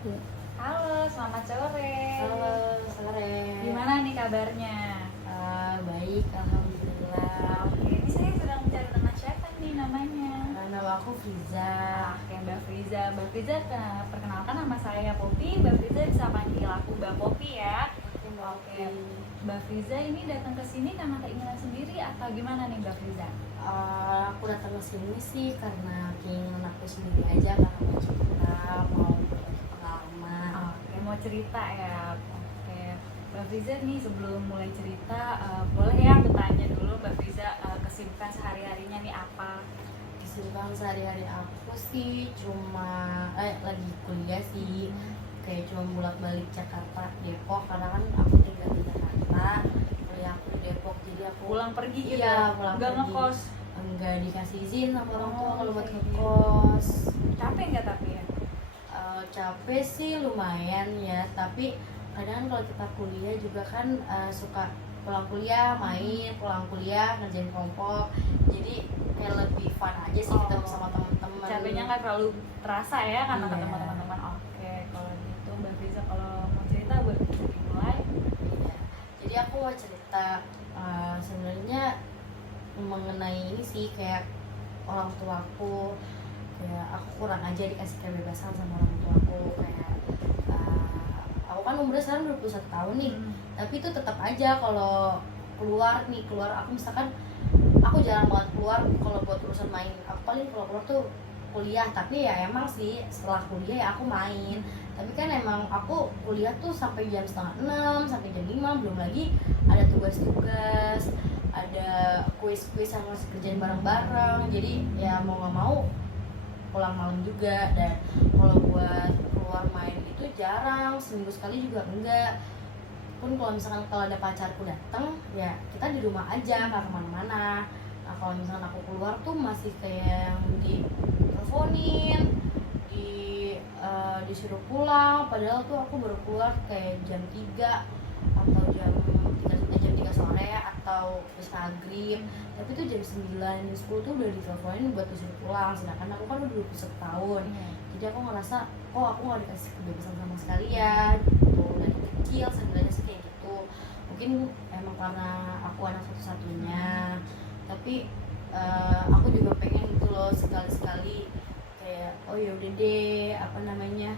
Iya. Halo, selamat sore. Halo, sore. Gimana nih kabarnya? Baik, alhamdulillah. Oke, ini saya sedang mencari teman siapa nih namanya? Nama aku Friza. Oke, Mbak Friza. Mbak Friza, perkenalkan nama saya Poppy. Mbak Friza bisa panggil aku Mbak Poppy ya. Oke, Mbak Friza ini datang ke sini karena keinginan sendiri atau gimana nih Mbak Friza? Aku datang ke sini sih karena keinginan aku sendiri aja, karena mau cerita, mau berbagi pengalaman. Oke, mau cerita ya. Oke, Mbak Friza nih sebelum mulai cerita, boleh ya aku tanya dulu Mbak Friza, kesibukan sehari-harinya nih apa? Kesibukan sehari-hari aku sih cuma lagi kuliah sih, kayak cuma bolak-balik Jakarta, Depok, karena kan aku tinggal di Jakarta, kuliah aku di Depok, jadi aku Pulang pergi gitu? Iya, pulang Nggak pergi. ngekos? Enggak dikasih izin sama orang tua kalau buat Oke. ngekos. Capek nggak tapi ya? Capek sih lumayan ya, tapi kadang kalau kita kuliah juga kan suka pulang kuliah main, pulang kuliah ngerjain kelompok, jadi kayak lebih fun aja sih ketemu sama teman-teman. Capeknya nggak terlalu terasa ya karena Iya. ketemu teman-teman. Oke, kalau gitu Mbak Friza kalau mau cerita boleh dimulai. Iya. Jadi aku mau cerita sebenarnya mengenai ini sih, kayak orang tuaku, kayak aku kurang aja dikasih kebebasan sama orang tuaku, kayak aku kan umurnya sekarang 21 tahun nih, tapi itu tetap aja kalau keluar aku misalkan aku jarang banget keluar kalau buat urusan main, aku paling kalau keluar tuh kuliah, tapi ya emang sih setelah kuliah ya aku main, tapi kan emang aku kuliah tuh sampai jam setengah 6 sampai jam 5, belum lagi ada tugas-tugas, ada kuis-kuis yang harus kerjain bareng-bareng, jadi ya mau nggak mau pulang malam juga. Dan kalau buat keluar main itu jarang, seminggu sekali juga enggak, pun kalau misalkan kalau ada pacarku datang ya kita di rumah aja, nggak kemana-mana. Nah kalau misalkan aku keluar tuh masih kayak yang diteleponin, disuruh pulang, padahal tuh aku baru keluar kayak jam 3 atau jam 3 sore atau habis maghrib, tapi tuh jam 9, jam 10 tuh udah diteleponin buat disuruh pulang, sedangkan aku kan udah 21 tahun. Jadi aku ngerasa kok aku gak dikasih kebebasan sama sekali ya gitu. Dari kecil sebenarnya sih kayak gitu, mungkin emang karena aku anak satu-satunya, tapi aku juga pengen gitu loh sekali-sekali kayak oh yaudah deh, apa namanya,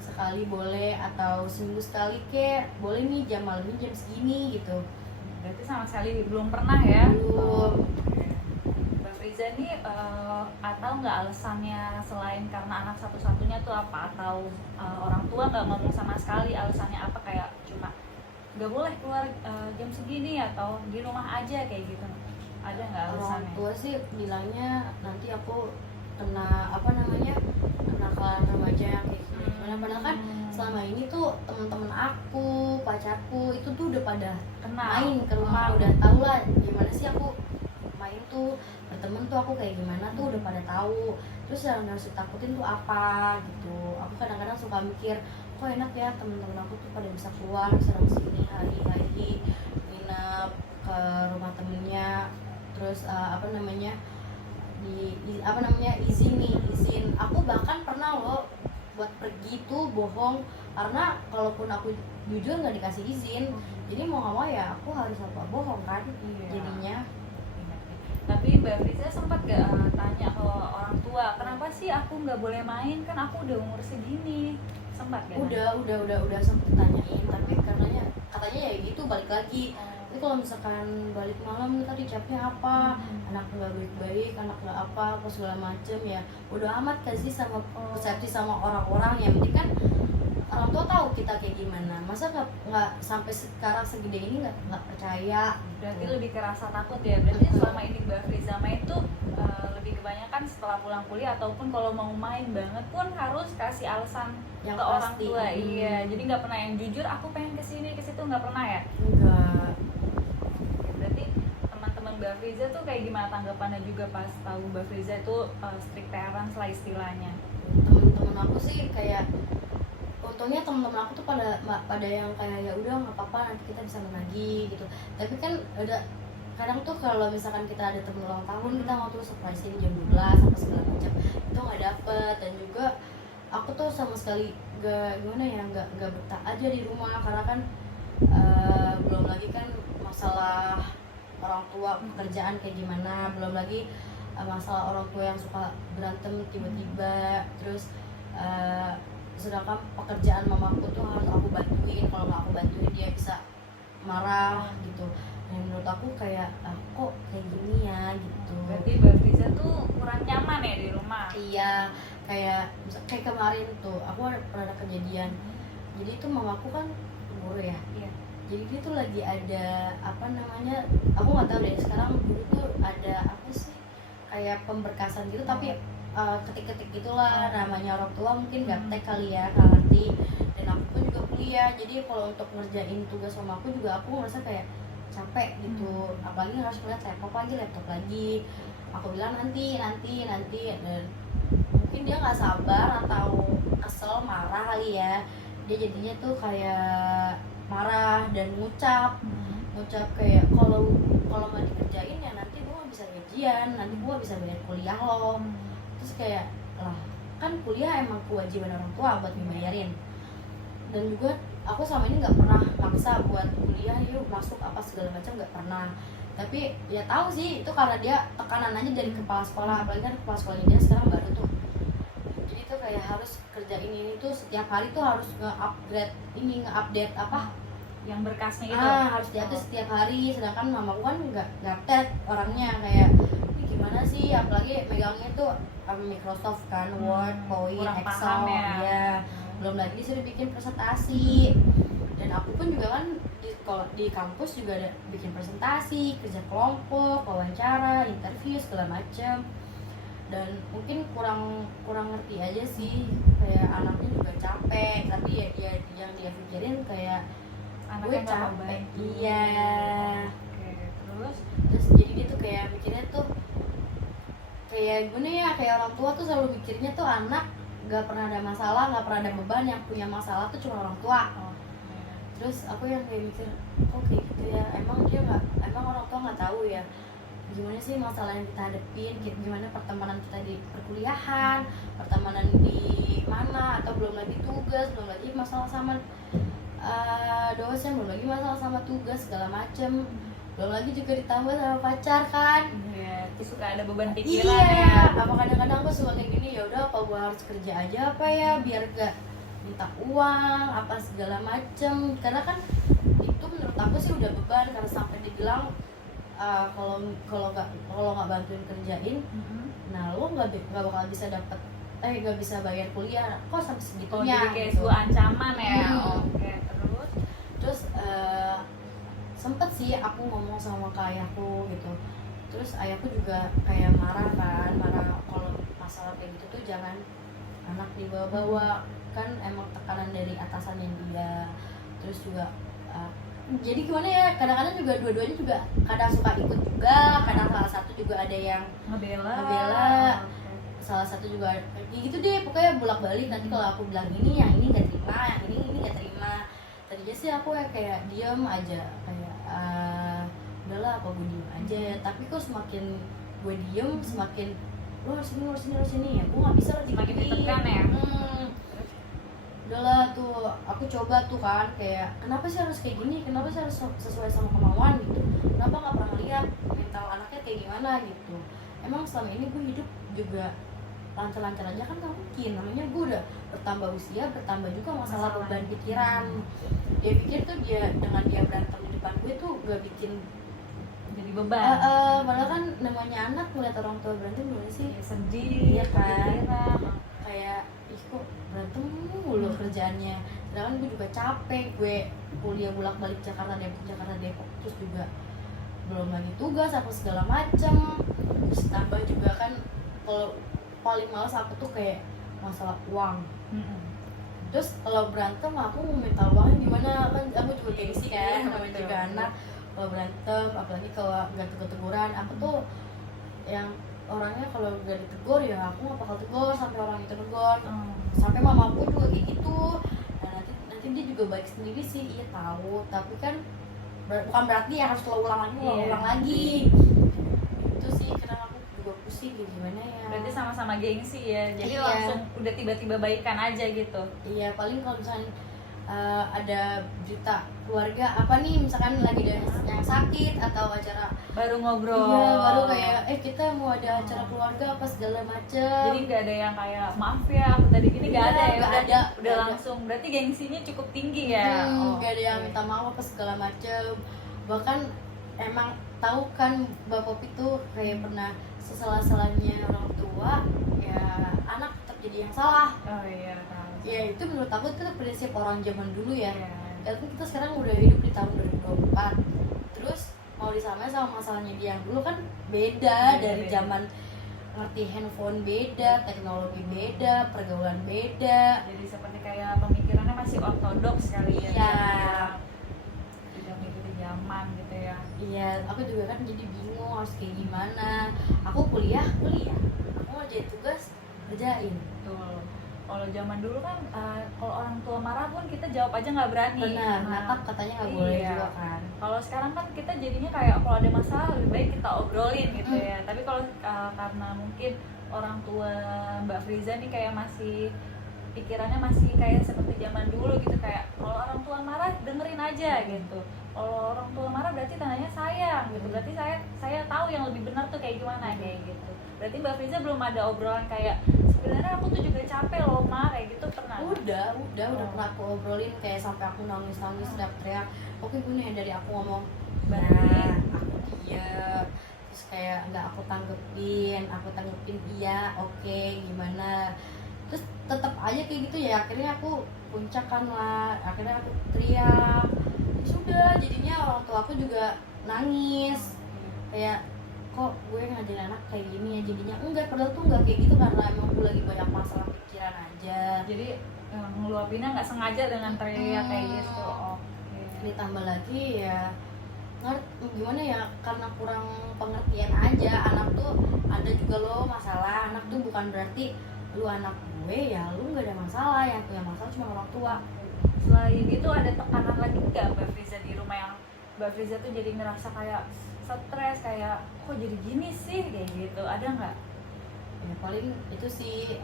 sekali boleh atau seminggu sekali kek boleh nih, jam malamnya jam segini gitu. Berarti sama sekali belum pernah ya? Belum. Mbak Friza nih atau nggak alasannya selain karena anak satu-satunya tuh apa? Atau orang tua nggak ngomong sama sekali alasannya apa, kayak cuma nggak boleh keluar jam segini atau di rumah aja kayak gitu? Ada nggak Orang alasannya? tua sih bilangnya nanti aku kena apa namanya, kenakalan remaja kayak gimana, padahal kan selama ini tuh teman-teman aku, pacarku itu tuh udah pada main ke rumah, udah tau lah gimana sih aku main tuh, berteman tuh aku kayak gimana tuh udah pada tahu. Terus yang harus ditakutin tuh apa gitu. Aku kadang-kadang suka mikir kok enak ya temen-temen aku tuh pada bisa keluar serang sini hari-hari, nginep ke rumah temennya, terus izin aku bahkan pernah loh buat pergi tuh bohong, karena kalaupun aku jujur nggak dikasih izin, jadi mau nggak mau ya aku harus apa bohong kan. Jadinya Tapi Mbak Friza sempat gak tanya ke orang tua kenapa sih aku nggak boleh main, kan aku udah umur segini? Sempat gak? udah sempet tanyain, tapi katanya ya gitu balik lagi. Tapi kalau misalkan balik malam nih tadi capnya apa, anak nggak baik-baik, anak nggak apa segala macem, ya udah amat kasih sama persepsi sama orang-orang, yang penting kan orang tua tahu kita kayak gimana, masa nggak sampai sekarang segede ini nggak percaya. Berarti lebih kerasa takut ya. Berarti selama ini Mbak Friza main tuh lebih kebanyakan setelah pulang kuliah, ataupun kalau mau main banget pun harus kasih alasan Yang ke orang pasti. tua. Iya, jadi nggak pernah yang jujur aku pengen kesini ke situ, nggak pernah ya? Enggak. Berarti teman-teman Mbak Friza tuh kayak gimana tanggapannya juga pas tahu Mbak Friza itu strict parents lah istilahnya? Temen-temen aku sih kayak untungnya temen-temen aku tuh pada yang kayak ya udah nggak apa-apa nanti kita bisa main lagi gitu. Tapi kan ada kadang tuh kalau misalkan kita ada temen ulang tahun, kita mau tuh surprisein jam 12 apa segala macam, itu nggak dapet. Dan juga aku tuh sama sekali gimana ya, nggak betah aja di rumah karena kan belum lagi kan masalah orang tua pekerjaan kayak gimana, belum lagi masalah orang tua yang suka berantem tiba-tiba, terus sedangkan pekerjaan mamaku tuh harus aku bantuin, kalau nggak aku bantuin dia bisa marah gitu. Dan menurut aku kayak kok kayak gini ya gitu. Berarti Mbak Friza tuh kurang nyaman ya di rumah. Iya, kayak kemarin tuh aku pernah ada kejadian. Jadi itu mamaku kan guru ya. Iya. Jadi dia tuh lagi ada apa namanya, aku nggak tahu deh sekarang, dulu tuh ada apa sih kayak pemberkasan gitu, tapi ketik-ketik gitulah, namanya orang tua mungkin gaptek kali ya, nggak ngerti. Dan aku pun juga kuliah, jadi kalau untuk ngerjain tugas sama aku juga aku ngerasa kayak capek gitu, apalagi harus ngeliat laptop lagi. Aku bilang nanti, dan mungkin dia nggak sabar atau kesel, marah kali ya. Dia jadinya tuh kayak marah dan ngucap kayak kalau nggak dikerjain ya nanti gue nggak bisa gajian, nanti gue nggak bisa bayar kuliah lo. Terus kayak lah, kan kuliah emang kewajiban orang tua buat dibayarin. Dan juga aku selama ini nggak pernah maksa buat kuliah yuk masuk apa segala macam, nggak pernah. Tapi ya tahu sih itu karena dia tekanan aja dari kepala sekolah, apalagi kan kepala sekolahnya dia sekarang baru tuh. Jadi tuh kayak harus kerjain ini tuh setiap hari tuh harus nge-update apa Yang berkasnya itu. harus diatur setiap hari. Sedangkan mamaku kan nggak gaptek orangnya, kayak ini gimana sih, apalagi megangnya tuh Microsoft kan, Word, Kurang PowerPoint, paham Excel ya. ya. Belum lagi disuruh bikin presentasi. Dan aku pun juga kan di kampus juga ada bikin presentasi, kerja kelompok, wawancara, interview segala macam. Dan mungkin kurang ngerti aja sih, kayak anaknya juga capek, tapi ya yang dia pikirin kayak Anaknya gue nggak mau capek. bantu. Iya. Oke, terus Terus jadi dia tuh kayak mikirnya tuh kayak gimana ya, kayak orang tua tuh selalu mikirnya tuh anak gak pernah ada masalah, gak pernah ada beban, yang punya masalah tuh cuma orang tua. Terus aku yang kayak mikir kok kayak gitu ya, emang orang tua nggak tahu ya gimana sih masalah yang kita hadepin, gimana pertemanan kita di perkuliahan, pertemanan di mana, atau belum lagi tugas, belum lagi masalah sama dosen, belum lagi masalah sama tugas segala macem, belum lagi juga ditambah sama pacar kan. ya, suka ada beban pikiran Iya, ya. apa kadang-kadang aku suka kayak gini, ya udah apa gue harus kerja aja apa ya biar gak minta uang apa segala macem. Karena kan itu menurut aku sih udah beban, karena sampai dibilang kalau nggak bantuin kerjain, nah lo nggak bakal bisa dapat nggak bisa bayar kuliah kok sampai segitunya. Jadi kayak gitu. sebuah ancaman ya. Hmm. Oke, Terus sempet sih aku ngomong sama ke ayahku gitu. Terus ayahku juga kayak marah kalau masalah kayak gitu tuh jangan anak dibawa-bawa, kan emang tekanan dari atasannya dia. Terus juga jadi gimana ya, kadang-kadang juga dua-duanya juga kadang suka ikut juga, kadang salah satu juga ada yang ngebela. Salah satu juga kayak gitu deh, pokoknya bolak-balik. Nanti kalau aku bilang ini, yang ini nggak terima, yang ini nggak terima. Tadinya sih aku kayak diam aja, kayak udahlah apa gue diem aja. Tapi kok semakin gue diem semakin lo harus ini ya gue nggak bisa lah Semakin ditekan ya. Udahlah tuh aku coba tuh kan, kayak kenapa sih harus kayak gini, kenapa sih harus sesuai sama kemauan gitu, kenapa nggak pernah lihat mental anaknya kayak gimana gitu. Emang selama ini gue hidup juga lancar-lancar aja kan, gak mungkin, namanya gue udah bertambah usia, bertambah juga masalah beban pikiran. Dia pikir tuh dengan dia berantem di depan gue tuh gak bikin jadi beban. padahal kan namanya anak ngeliat orang tua berantem gimana sih, Sedih, iya kan, kepikiran. kayak ih kok berantem mulu kerjaannya. Sedangkan gue juga capek, gue kuliah bolak-balik Jakarta Depok, terus juga belum lagi tugas apa segala macem. Terus tambah juga kan kalau paling males aku tuh kayak masalah uang. Terus kalau berantem aku mau minta uangnya gimana, kan aku juga gengsi kan, namanya juga anak. Kalau berantem, apalagi kalau gak tegur-teguran, aku tuh yang orangnya kalau gak ditegur ya aku gak bakal tegur sampai orang itu negur. Sampai mamaku juga kayak gitu. Nah, nanti dia juga baik sendiri sih, iya tahu, tapi kan bukan berarti ya harus ulang lagi. Itu sih kenapa aku juga sih gimana ya. Berarti sama-sama gengsi ya, jadi Iya. langsung udah tiba-tiba baikan aja gitu. Iya, paling kalau misalnya ada berita keluarga apa nih, misalkan lagi ada yang sakit atau acara, Baru ngobrol. iya baru kayak kita mau ada acara keluarga apa segala macem. Jadi nggak ada yang kayak maaf ya aku tadi gini, nggak Iya, ada ya, nggak udah, ada, udah nggak ada. langsung. Berarti gengsinya cukup tinggi ya. Gak ada yang oke. minta maaf apa segala macem. Bahkan emang tahu kan Mbak Popi tuh kayak pernah sesalah-salahnya orang tua ya anak tetap jadi yang salah. Oh iya tahu. Ya itu menurut aku itu prinsip orang zaman dulu ya. Iya. Tapi kita sekarang udah hidup di tahun 2024. Terus mau disamain sama masalahnya dia yang dulu kan beda, Beda, dari beda. zaman ngerti handphone beda, teknologi beda, pergaulan beda. Jadi seperti kayak pemikirannya masih ortodoks kali ya. Iya. Tidak mengikuti zaman gitu ya. Iya, aku juga kan jadi bingung harus kayak gimana. Aku kuliah, aku mau jadi tugas, kerjain. Betul. Kalau zaman dulu kan kalau orang tua marah pun kita jawab aja nggak berani. Benar, Nah, natap katanya nggak boleh iya. juga kan. Kalau sekarang kan kita jadinya kayak kalau ada masalah lebih baik kita obrolin gitu ya. Tapi kalau karena mungkin orang tua Mbak Friza nih kayak masih pikirannya masih kayak seperti zaman dulu gitu, kayak kalau orang tua marah dengerin aja gitu. Kalau orang tua marah berarti tandanya sayang gitu. Berarti saya tahu yang lebih benar tuh kayak gimana kayak gitu. Berarti Mbak Friza belum ada obrolan kayak sebenarnya aku tuh juga capek loh Ma kayak gitu, pernah? Udah pernah aku obrolin kayak sampai aku nangis teriak. Oke Bu nih, dari aku ngomong Balik. aku diam, terus kayak nggak aku tanggepin iya oke gimana, terus tetap aja kayak gitu ya. Akhirnya aku puncakkan lah, akhirnya aku teriak. Sudah jadinya orang tua aku juga nangis kayak kok gue ngajarin anak kayak gini ya. Jadinya enggak, padahal tuh enggak kayak gitu, karena emang gue lagi banyak masalah pikiran aja. Jadi ngeluapinnya nggak sengaja dengan teriak kayak gitu. Oke. Ditambah lagi ya gimana ya, karena kurang pengertian aja. Anak tuh ada juga loh masalah. Anak tuh bukan berarti lu anak gue ya lu nggak ada masalah, yang punya masalah cuma orang tua. Selain itu ada tekanan lagi nggak Mbak Friza di rumah yang Mbak Friza tuh jadi ngerasa kayak stres, kayak kok jadi gini sih kayak gitu, ada nggak? Ya paling itu sih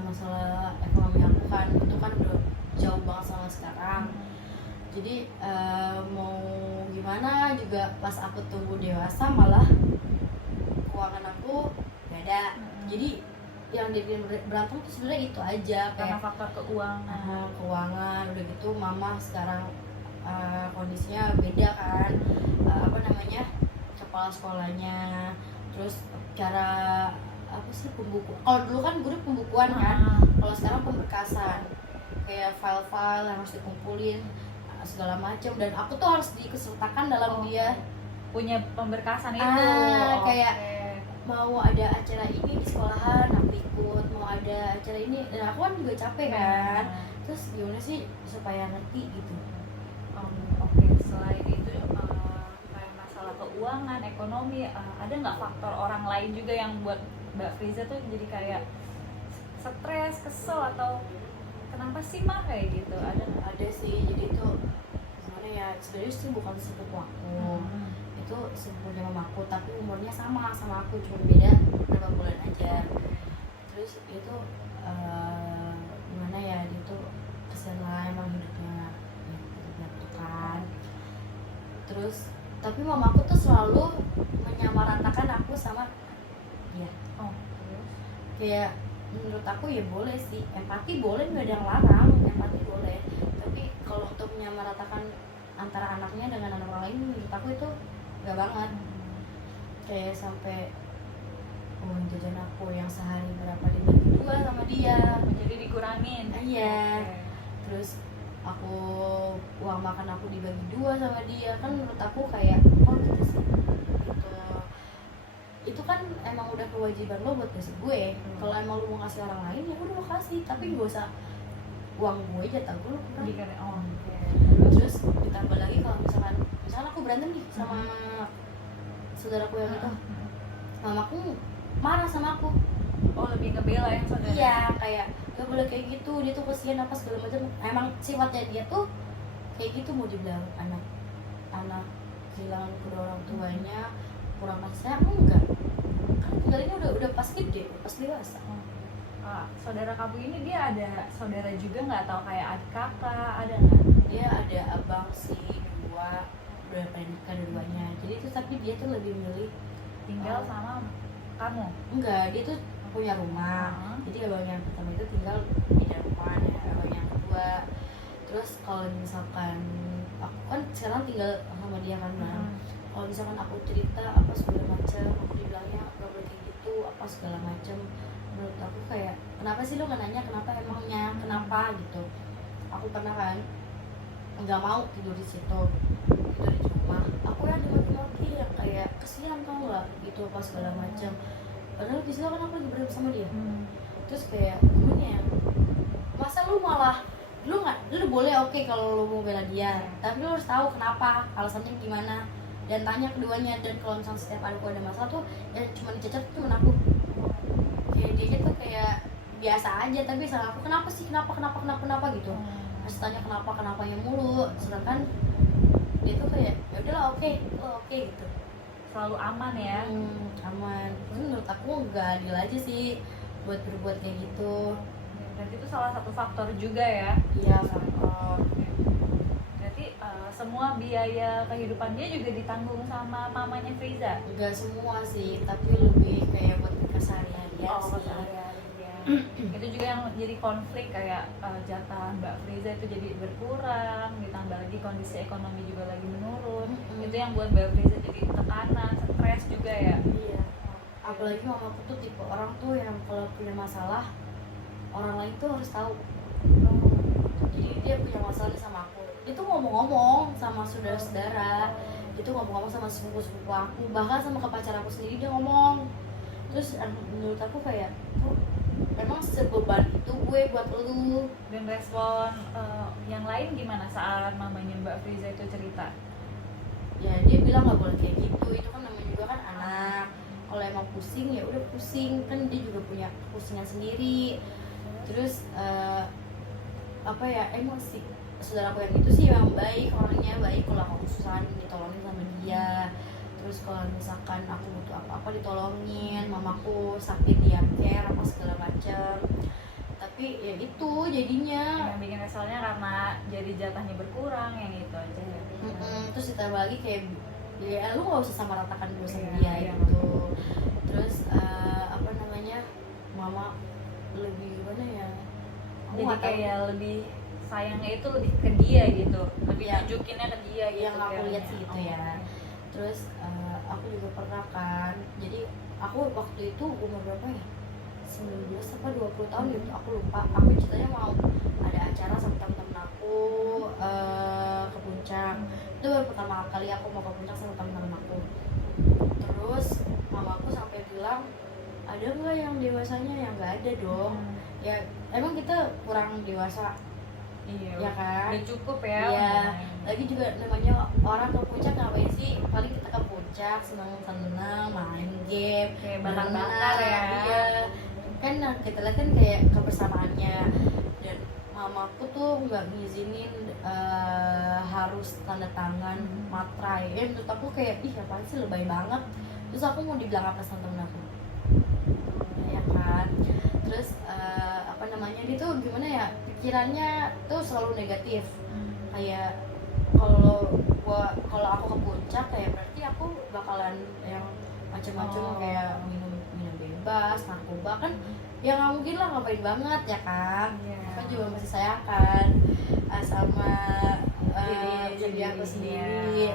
masalah ekonomi aku kan, itu kan udah jauh banget sama sekarang. Jadi mau gimana juga pas aku tumbuh dewasa malah keuangan aku beda. Jadi yang dibikin berantem tuh sebenarnya itu aja, Karena kayak faktor keuangan. keuangan. Udah gitu mama sekarang kondisinya beda kan, kepala sekolahnya, terus cara apa sih pembuku. Kalau dulu kan guru pembukuan kan, kalau sekarang pemberkasan, kayak file-file yang harus dikumpulin segala macam, dan aku tuh harus diikutsertakan dalam dia punya pemberkasan itu. kayak mau ada acara ini di sekolahan aku ikut, mau ada acara ini, dan aku kan juga capek kan. Terus gimana sih supaya ngerti gitu. Oke, selain itu kayak masalah keuangan, ekonomi, ada nggak faktor orang lain juga yang buat Mbak Friza tuh jadi kayak stres, kesel, atau kenapa sih mah kayak gitu? Ada sih, jadi itu gimana ya, sebenarnya sih bukan sepupu aku, itu sepupunya mamaku, tapi umurnya sama aku, cuma beda beberapa bulan aja. Terus itu gimana ya, dia tuh kesian lah emang hidupnya gitu kan. Terus tapi mamaku tuh selalu menyamaratakan aku sama dia. Kayak menurut aku ya boleh sih, empati boleh, nggak ada yang larang, empati boleh. Tapi kalau untuk menyamaratakan antara anaknya dengan anak orang lain, menurut aku itu nggak banget. Kayak sampai uang jajan aku yang sehari berapa dibagi dua sama dia, Jadi dikurangin. iya. Terus aku uang makan aku dibagi dua sama dia, kan menurut aku kayak oh gitu sih gitu. Itu kan emang udah kewajiban lo buat kasih gue. Kalau emang lo mau kasih orang lain ya udah lo kasih, tapi gak usah uang gue jatah gue lo kurang. Terus ditambah lagi kalau misalkan aku berantem nih sama saudaraku yang itu, mamaku marah sama aku. Oh, lebih ngebela yang saudara. Iya, kayak gak boleh kayak gitu, dia tuh kesian apa segala macam. Emang sifatnya dia tuh kayak gitu, mau dibilang anak kehilangan kedua orang tuanya, kurang kasih sayang, enggak, kan tinggalnya udah pas gede, pas dewasa. Saudara kamu ini dia ada saudara juga nggak, atau kayak adik kakak, ada nggak? Dia ada abang sih, dua, udah nikah dua-duanya. Jadi itu tapi dia tuh lebih milih Tinggal sama kamu? enggak, dia tuh punya rumah. Jadi abang yang pertama itu tinggal di depan, ya abang yang kedua. Terus kalau misalkan aku kan sekarang tinggal sama dia kan, kalau misalkan aku cerita apa segala macam, aku dibilangnya gak boleh kayak gitu, apa segala macam. Menurut aku kayak, kenapa sih lo nggak nanya kenapa emangnya, kenapa gitu. Aku pernah kan nggak mau tidur di situ, tidur di rumah, aku yang dimaki-maki, yang kayak kesian tau nggak gitu apa segala macam. Padahal di situ kan aku lagi berdua sama dia. Terus kayak gimana ya, masa lu malah lu boleh oke kalau lu mau bela dia, tapi lu harus tahu kenapa, alasannya gimana, dan tanya keduanya. Dan kalau misalnya setiap aku ada masalah tuh ya cuma dicacat tuh cuma aku, kayak dia tuh kayak biasa aja, tapi salah aku kenapa sih, kenapa gitu. Harus tanya kenapanya mulu, sedangkan dia tuh kayak ya udahlah oke gitu, Selalu aman ya. aman. Tapi menurut aku nggak adil aja sih buat berbuat kayak gitu. Berarti itu salah satu faktor juga ya. Iya faktor. Berarti semua biaya kehidupan dia juga ditanggung sama mamanya Friza? Enggak semua sih, tapi lebih kayak buat keseharian sih. Sehari-hari ya. Itu juga yang jadi konflik, kayak jatah Mbak Friza itu jadi berkurang, ditambah lagi kondisi ekonomi juga lagi menurun. Itu yang buat Mbak Friza jadi tekanan, stres juga ya. Iya. Apalagi mamaku tuh tipe orang tuh yang kalau punya masalah orang lain tuh harus tahu. Jadi dia punya masalah nih sama aku, dia tuh ngomong-ngomong sama saudara-saudara, dia tuh ngomong-ngomong sama sepupu-sepupu aku, bahkan sama ke pacar aku sendiri dia ngomong. Terus menurut aku kayak, kok emang sebeban itu gue buat lu? Dan respon yang lain gimana saat mamanya Mbak Friza itu cerita? Ya dia bilang nggak boleh kayak gitu, itu kan namanya juga kan anak, kalau emang pusing ya udah pusing, kan dia juga punya pusingan sendiri. Terus apa ya, emang sih saudaraku yang itu sih memang baik, orangnya baik, kalau aku kesusahan ditolongin sama dia. Terus kalau misalkan aku butuh apa-apa ditolongin, mamaku sakit dia care apa segala macam. Tapi ya itu jadinya Yang bikin keselnya karena jadi jatahnya berkurang, yang itu aja ya. terus ditambah lagi kayak ya lu gak usah sama ratakan gue sama Iya, dia gitu. Terus apa namanya, mama lebih gimana ya, aku Jadi nggak tahu. kayak lebih sayangnya itu lebih ke dia gitu, lebih Iya. nunjukinnya ke dia gitu. Yang aku lihat sih gitu ya. Oh. Terus aku juga pernah kan, jadi aku waktu itu umur berapa ya, 19 apa 20 tahun gitu, aku lupa. Aku ceritanya mau ada acara sama temen-temen aku ke puncak. Itu baru pertama kali aku mau ke puncak sama temen-temen aku. Terus mamaku sampai bilang, ada nggak yang dewasanya? Yang nggak ada dong. Ya emang kita kurang dewasa Iya, ya kan. udah cukup ya. Iya. Lagi juga namanya orang ke puncak ngapain sih? Paling kita ke puncak senang-senang, main game, Kayak bakar-bakar ya. Iya. Kan kita lihat kan kayak kebersamaannya. Dan mamaku tuh nggak ngizinin harus tanda tangan materai. Menurut aku kayak ih apaan sih, lebay banget. Terus aku mau dibilang apa sama temen aku? Ya kan. Terus apa namanya, dia tuh gimana ya, pikirannya tuh selalu negatif. Kayak kalau aku ke puncak kayak berarti aku bakalan yang macam-macam, kayak minum bebas, narkoba kan ya nggak mungkin lah, ngapain banget ya kan. Aku juga masih sayang kan sama diri aku sendiri.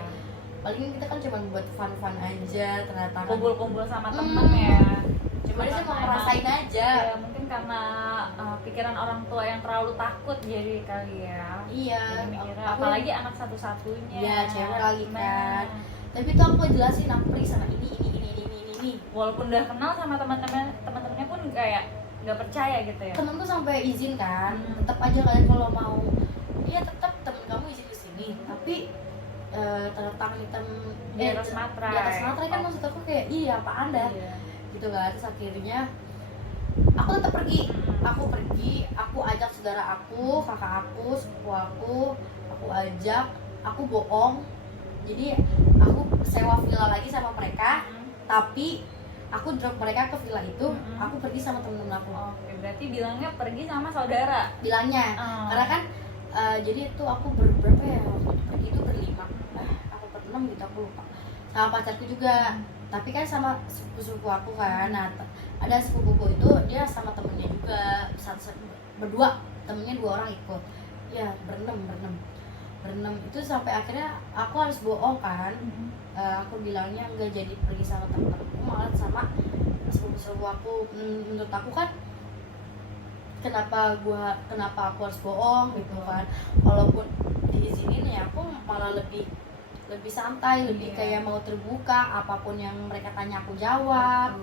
Paling kita kan cuma buat fun aja, ternyata Kumpul-kumpul sama temen ya. cuma dia mau karena ngerasain emang- aja. Ya, mungkin karena pikiran orang tua yang terlalu takut jadi kali ya. Iya, Jadi mikirnya, aku apalagi anak satu-satunya. Iya, cewek lagi kan. Nah, Tapi tuh aku jelasin, aku pergi sama ini. walaupun udah kenal sama teman-temannya pun kayak nggak percaya gitu ya. Temenku sampai izin kan, tetap aja kalian kalau mau, iya tetap temen kamu izin ke sini, tapi tanda tangan hitam Di atas materai. Di atas materai kan, maksud aku kayak iya apaan dah Iya. gitu kan. Terus akhirnya aku tetap pergi, aku ajak saudara aku, kakak aku, sepupu aku ajak, aku bohong. Jadi aku sewa villa lagi sama mereka, tapi aku drop mereka ke villa itu, aku pergi sama temen-temen aku. Oke, berarti bilangnya pergi sama saudara. Bilangnya, karena kan jadi itu aku berapa ya waktu itu pergi itu berlima, aku berenam gitu aku lupa. Sama pacarku juga, tapi kan sama sepupu aku kan. Nah, ada sepupuku itu dia sama temennya juga, berdua, temennya 2 orang ikut. Ya berenam itu sampai akhirnya aku harus bohong kan. Aku bilangnya enggak jadi pergi sama temen-temenku, malah sama sepupu aku. Menurut aku kan kenapa aku harus bohong gitu kan, walaupun diizinin ya aku malah lebih santai, lebih kayak mau terbuka, apapun yang mereka tanya aku jawab.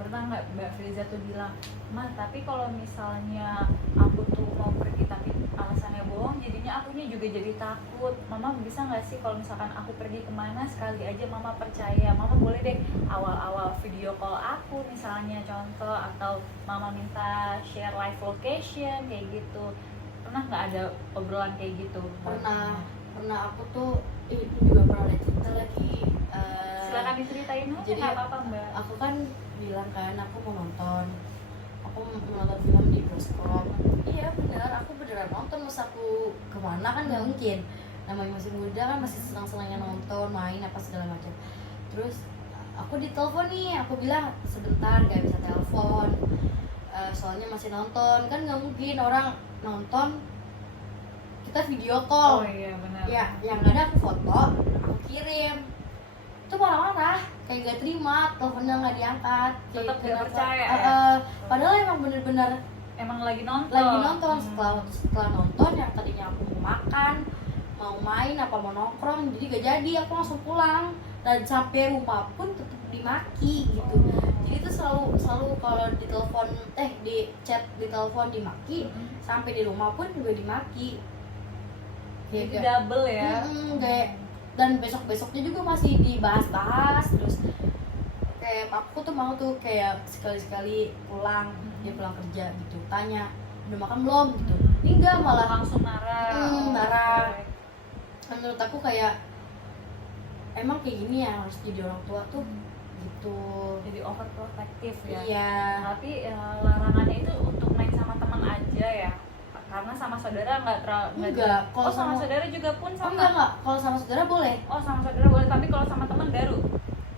Pernah nggak Mbak Friza tuh bilang, "Ma, tapi kalau misalnya aku tuh mau pergi tapi alasannya bohong, jadinya akunya juga jadi takut. Mama bisa nggak sih kalau misalkan aku pergi kemana sekali aja Mama percaya, Mama boleh deh awal-awal video call aku misalnya contoh, atau Mama minta share live location kayak gitu." Pernah nggak ada obrolan kayak gitu? Pernah aku tuh itu juga pernah ada cerita lagi. Silakan diceritain aja, jadi nggak apa-apa Mbak. Aku kan bilang kan aku mau nonton film di bioskop. Iya benar, aku beneran nonton. Masa aku kemana kan nggak mungkin, namanya masih muda kan, masih senang-senangnya nonton, main apa segala macam. Terus aku ditelepon nih, aku bilang sebentar gak bisa telepon, soalnya masih nonton. Kan nggak mungkin orang nonton kita video call. Oh iya benar. Ya yang ada aku foto, aku kirim. Itu marah-marah, kayak gak terima, teleponnya nggak diangkat, Tetap kayak gak percaya padahal emang bener-bener emang lagi nonton. Setelah nonton yang tadinya aku mau makan, mau main apa mau nongkrong, jadi gak jadi, aku langsung pulang. Dan sampai rumah pun tetap dimaki gitu. Jadi itu selalu kalau ditelepon di chat, ditelepon dimaki, sampai di rumah pun juga dimaki. Jadi double ya. Kayak, dan besok-besoknya juga masih dibahas-bahas terus. Kayak papaku tuh mau tuh kayak sekali-sekali pulang, dia pulang kerja gitu, tanya udah makan belum gitu. Enggak, malah Langsung marah. marah. Menurut aku kayak emang kayak gini ya harus jadi orang tua tuh gitu. Jadi overprotective ya. Iya. Tapi larangannya itu untuk main sama teman aja ya. Karena sama saudara nggak terlalu. Enggak, kalau sama saudara juga pun sama. enggak. Kalau sama saudara boleh. Oh, sama saudara boleh, tapi kalau sama teman baru.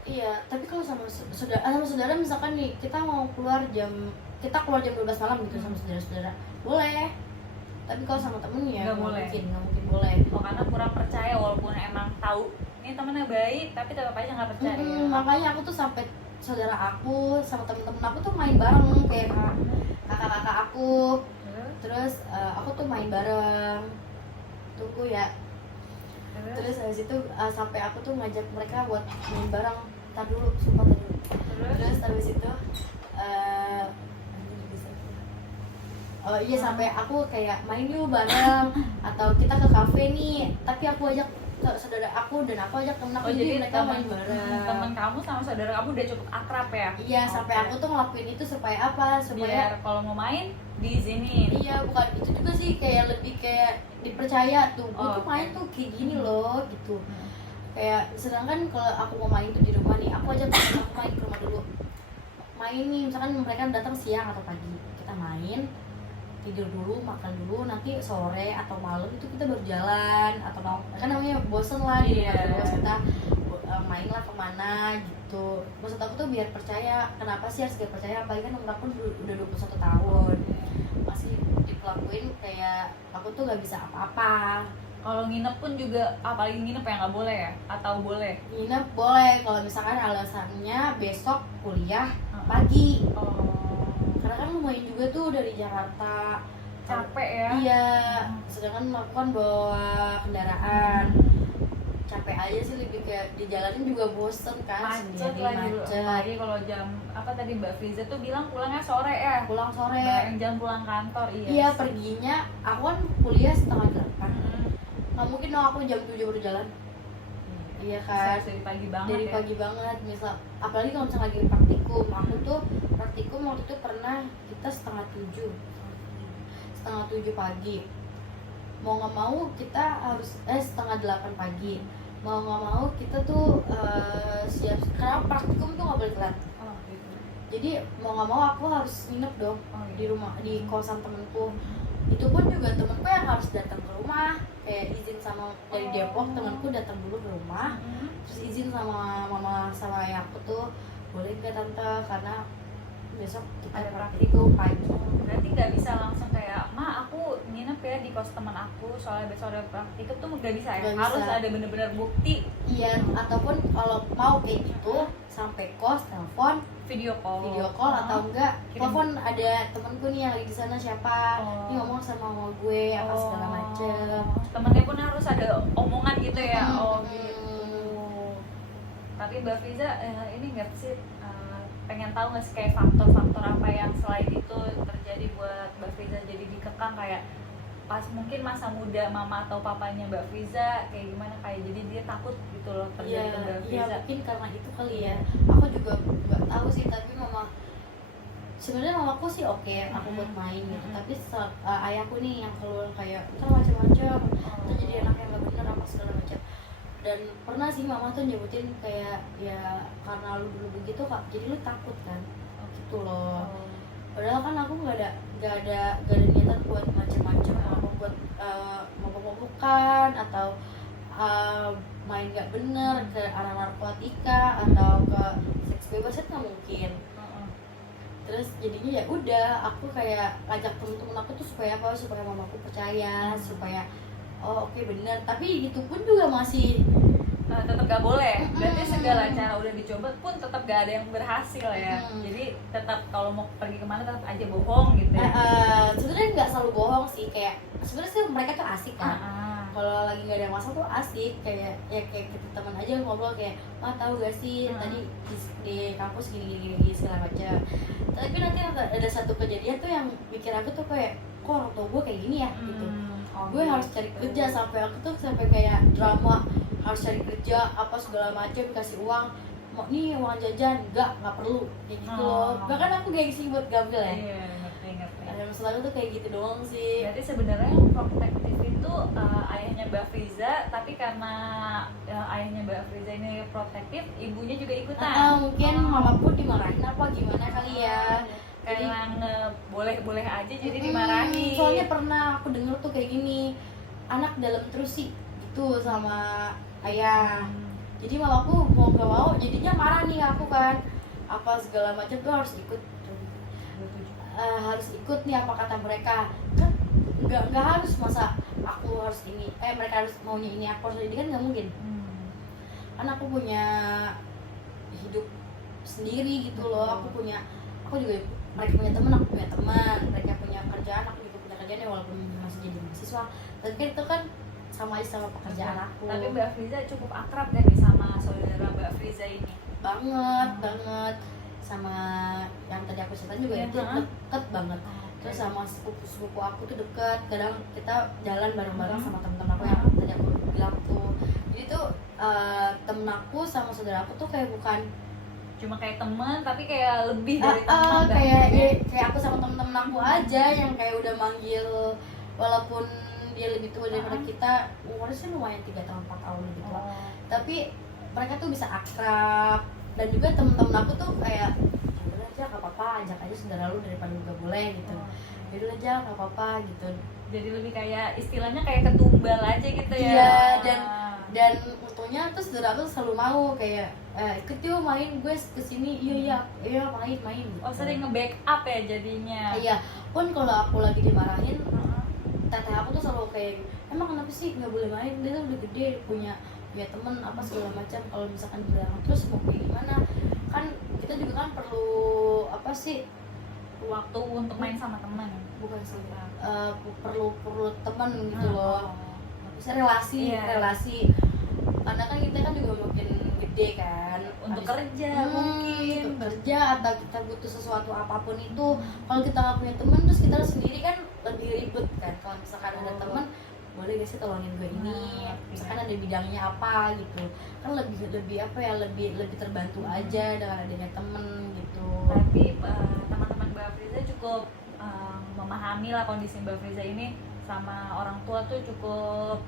Iya, tapi kalau sama saudara misalkan nih kita keluar jam 12 malam gitu sama saudara-saudara, boleh. Tapi kalau sama temen ya nggak mungkin boleh. Oh, karena kurang percaya walaupun emang tahu ini temennya baik, tapi tetap aja nggak percaya. Makanya aku tuh sampai saudara aku sama temen-temen aku tuh main bareng, kayak kakak-kakak aku. Terus aku tuh main bareng. Tunggu ya. Terus habis itu sampai aku tuh ngajak mereka buat main bareng. Tar dulu, sumpah dulu. Terus habis itu oh iya, sampai aku kayak main yuk bareng atau kita ke kafe nih, tapi aku ajak saudara aku dan aku ajak temen aku, jadi mereka main bareng. Temen kamu sama saudara kamu udah cukup akrab ya? Iya, sampai aku tuh ngelakuin itu supaya apa? Biar kalau mau main diizinin. Iya, bukan itu juga sih, kayak lebih kayak dipercaya tuh. Gue tuh main tuh kayak gini loh gitu. Kayak sedangkan kalau aku mau main tuh di rumah nih, aku ajak temen aku main ke rumah dulu. Main nih, misalkan mereka datang siang atau pagi, kita main, tidur dulu, makan dulu, nanti sore atau malam itu kita baru jalan atau kan namanya bosen lah di rumah terus, kita main lah kemana gitu. Maksud aku tuh biar percaya. Kenapa sih harus biar percaya? Apalagi kan umur aku udah 21 tahun, masih diperlakuin kayak aku tuh gak bisa apa-apa. Kalau nginep pun juga, apalagi nginep ya nggak boleh ya? Atau boleh? Nginep boleh kalau misalkan alasannya besok kuliah pagi. Karena kan lumayan juga tuh dari Jakarta, capek ya. Iya, sedangkan aku kan bawa kendaraan, capek aja sih, lebih kayak di jalanin juga bosen kan, macet macet. Lagi kalau jam apa tadi Mbak Friza tuh bilang pulangnya sore ya? Pulang sore. Yang jam pulang kantor. Iya, perginya aku kan kuliah 7:30. Nggak mungkin dong aku jam 7 baru jalan. Iya kan, dari pagi banget. Dari pagi banget, misal apalagi kalau misalnya lagi praktikum. Aku tuh praktikum waktu itu pernah kita 6:30 pagi. Mau nggak mau kita harus 7:30 pagi. mau nggak mau kita tuh siap, karena praktikum tuh nggak boleh telat. Oh gitu. Jadi mau nggak mau aku harus nginep dong Oh, di rumah, di kosan temenku. Itu pun juga temenku yang harus datang ke rumah, kayak izin sama dari Depok, temenku datang dulu ke rumah, terus izin sama mama sama ayahku tuh, boleh nggak tante, karena besok kita Ada praktikum pagi. Berarti nggak bisa langsung kayak, ma aku nginep ya di kos teman aku soalnya besok ada praktikum, tuh nggak bisa ya? Nggak Harus bisa. ada bener-bener bukti. Iya, ataupun kalau mau kayak gitu sampai kos telepon Video call, atau enggak Kirim. telepon, ada temenku nih yang lagi di sana siapa, Oh. ini ngomong sama mama gue apa segala macem. Temennya pun harus ada omongan gitu ya. Mm-mm. Oh gitu. Tapi Mbak Friza ini nggak sih pengen tahu nggak sih kayak faktor-faktor apa yang selain itu terjadi buat Mbak Friza jadi dikekang, kayak pas mungkin masa muda mama atau papanya Mbak Friza kayak gimana, kayak jadi dia takut gitu loh terjadi ke Mbak Iya, Friza. mungkin karena itu kali ya. Aku juga nggak tahu sih, tapi sebenarnya mamaku sih oke aku buat main gitu. Tapi ayahku nih yang keluar kayak ntar macam-macam, ntar jadi anak yang nggak bener apa segala macam. Dan pernah sih mama tuh nyebutin kayak, ya karena lu dulu begitu kak, jadi lu takut kan, gitu loh. Padahal kan aku nggak ada niatan buat macam-macam, atau buat mabuk-mabukan atau main nggak bener ke arah narkotika atau ke seks bebas, itu nggak mungkin. Terus jadinya ya udah, aku kayak ngajak temen-temen aku tuh supaya apa, supaya mamaku percaya, supaya oh oke bener. Tapi itu pun juga masih tetap gak boleh. Berarti segala cara udah dicoba pun tetap gak ada yang berhasil ya. Jadi tetap kalau mau pergi kemana tetap aja bohong gitu ya. sebenarnya nggak selalu bohong sih, kayak sebenarnya sih mereka tuh asik kan. Kalau lagi nggak ada masalah tuh asik, kayak ya kayak kita teman aja ngobrol kayak, ah tahu gak sih tadi di kampus gini segala macam. Tapi nanti ada satu kejadian tuh yang mikir aku tuh kayak, kok orang tua gue kayak gini ya gitu. Gue harus cari kerja, sampai aku tuh sampai kayak drama harus cari kerja apa segala macam, dikasih uang, mau nih uang jajan, nggak perlu kayak gitu loh. Bahkan aku gengsi buat gambil ya. Iya, ngerti. Ada masalah tuh kayak gitu doang sih. Berarti sebenarnya yang protektif itu ayahnya Mbak Friza, tapi karena ayahnya Mbak Friza ini protektif, ibunya juga ikutan. Mungkin mamaku dimarahin apa gimana kali ya. Karena boleh aja jadi dimarahin. Soalnya pernah aku denger tuh kayak gini, anak dalam terus sih gitu sama ayah. Jadi mamaku mau gak mau jadinya marah nih aku kan, apa segala macam tuh harus ikut, harus ikut nih apa kata mereka. Kan nggak harus, masa aku harus ini, mereka harus maunya ini, aku harus ini, kan nggak mungkin. Kan aku punya hidup sendiri gitu loh. Aku juga, mereka punya teman, aku punya teman, mereka punya kerjaan, aku juga punya kerjaan ya, walaupun masih jadi mahasiswa. Tapi kan itu kan sama aja sama pekerjaan aku. Tapi Mbak Friza cukup akrab kan nih sama saudara Mbak Friza ini? Banget sama yang tadi aku ceritain juga itu deket banget. Terus sama sepupu aku tuh deket, kadang kita jalan bareng-bareng sama temen-temen aku yang tadi aku bilang tuh. Jadi tuh temen aku sama saudara aku tuh kayak bukan cuma kayak teman, tapi kayak lebih dari teman. Kayak aku sama temen-temen aku aja yang kayak udah manggil, walaupun dia lebih tua daripada kita, umurnya sih lumayan 3 tahun 4 tahun gitu lah. Tapi mereka tuh bisa akrab, dan juga temen-temen aku tuh kayak, udah aja gak apa-apa, ajak aja saudara lu daripada lu gak boleh gitu. Yaudah aja gak apa-apa gitu. Jadi lebih kayak istilahnya kayak ketumbal aja gitu ya. Iya, dan untungnya tuh saudara aku selalu mau kayak, ikut yuk main, gue kesini, iya main gitu. Oh, sering nge-backup ya jadinya. Iya, pun kalau aku lagi dimarahin, teteh aku tuh selalu kayak, emang kenapa sih nggak boleh main, dia tuh udah gede, punya temen apa segala macam. Kalau misalkan bilang terus mau kayak gimana, kan kita juga kan perlu apa sih, waktu untuk main sama teman. bukan sih, perlu teman gitu loh. Bisa relasi, karena kan kita kan juga makin gede kan, untuk kerja mungkin untuk kerja atau kita butuh sesuatu apapun itu. Kalau kita nggak punya teman, terus kita sendiri kan lebih ribet kan. Kalau misalkan ada teman, boleh gak sih tolongin gue ini, misalkan ada bidangnya apa gitu, kan lebih apa ya, lebih terbantu aja dengan adanya temen gitu. Tapi teman-teman Mbak Friza cukup memahami lah kondisi Mbak Friza ini, sama orang tua tuh cukup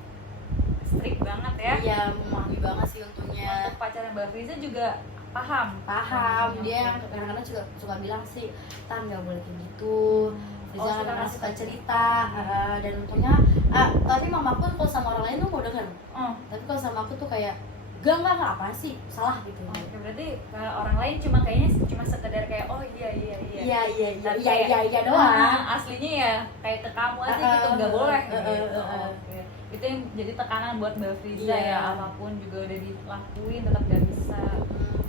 strict banget ya. Iya, memahami banget sih untungnya. Untuk pacarnya Mbak Friza juga paham. Dia kadang-kadang juga suka bilang sih, Tan nggak boleh kayak gitu. Riza kadang-kadang suka cerita, dan untungnya tapi mamaku kalau sama orang lain tuh mau denger, tapi kalau sama aku tuh kayak enggak apa sih, salah gitu. Oke, berarti orang lain kayaknya cuma sekedar kayak oh iya doang. Aslinya ya kayak ke kamu aja gitu, nggak boleh gitu. Oke, itu yang jadi tekanan buat Mbak Friza ya, apapun juga udah dilakuin tetap gak bisa.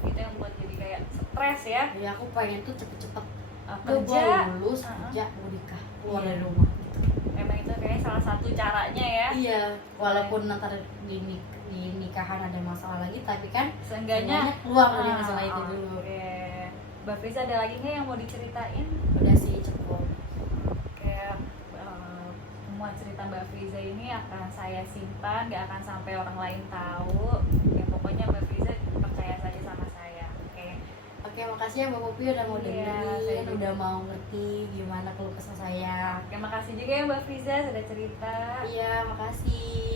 Itu yang buat jadi kayak stres ya. Ya aku pengen tuh cepet-cepet kerja, lulus, kerja, mau nikah, keluar dari rumah gitu. Memang itu kayak salah satu caranya ya. Iya, walaupun nanti di nikahan ada masalah lagi, tapi kan seenggaknya keluar dari masalah itu dulu. Mbak Friza ada lagi nggak yang mau diceritain? Udah sih cukup. Kayak semua cerita Mbak Friza ini akan saya simpan, gak akan sampai orang lain tahu. Ya pokoknya Mbak Friza percaya saja sama saya. Oke, makasih ya Mbak Popi udah mau dengerin, udah mau ngerti gimana keluh kesah saya. Oke, makasih juga ya Mbak Friza sudah cerita. Iya, makasih.